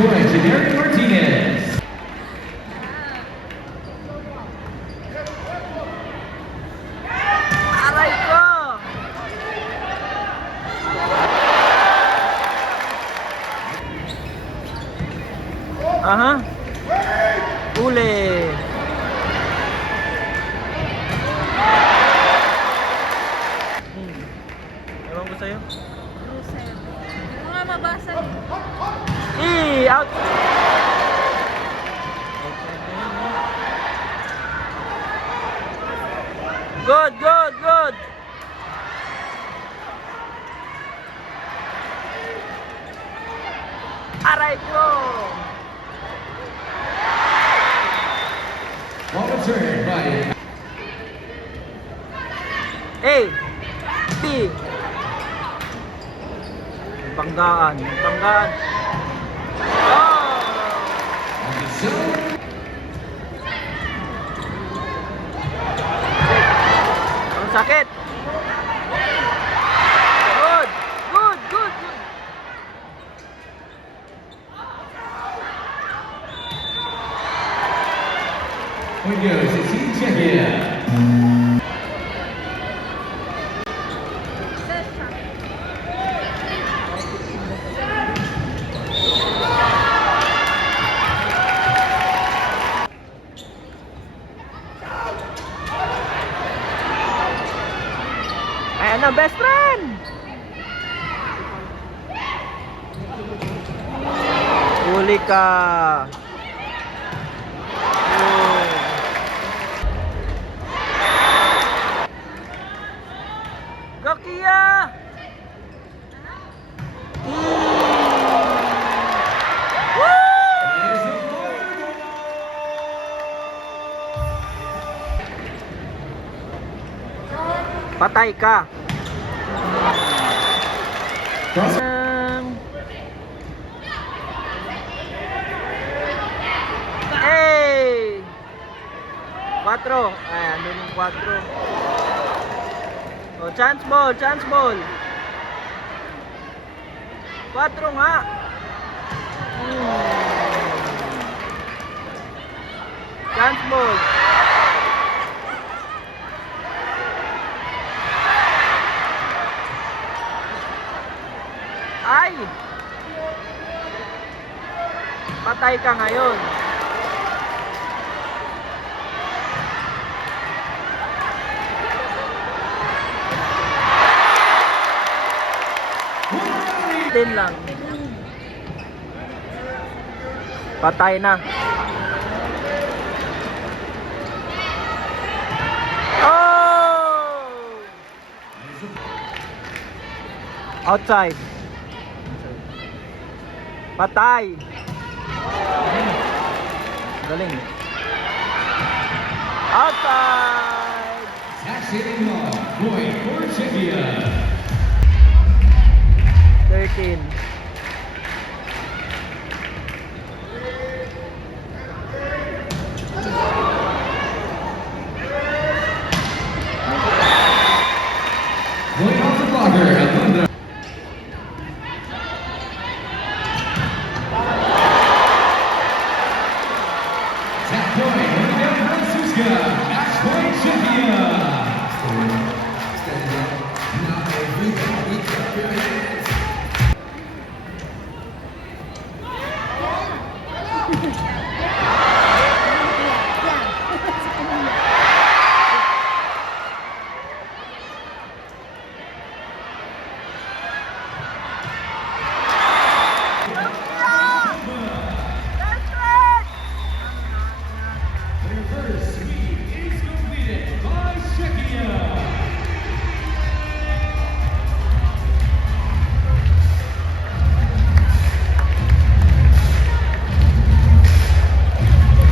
point to Derek Martinez. Aray ko! Aha. Uli. Ewan ko sa'yo. Hindi ko nga mabasa. Out! Good, good, good! Aray ko! Ball returned by A, B. Banggaan, banggaan. Oh! Ang sakit. Good, good, good, good. Point goes to Team Czechia. Ayan na, best friend! Huli ka! Oh. Gakia! Patay ka! Hey! 4. Ay, andun yung 4. Oh, chance ball, chance ball. 4 nga. Chance ball. Ay! Patay ka ngayon. Din lang. Patay na. Oh! Outside. Patay. Galing. Outside. Taxing point for Czechia. 13.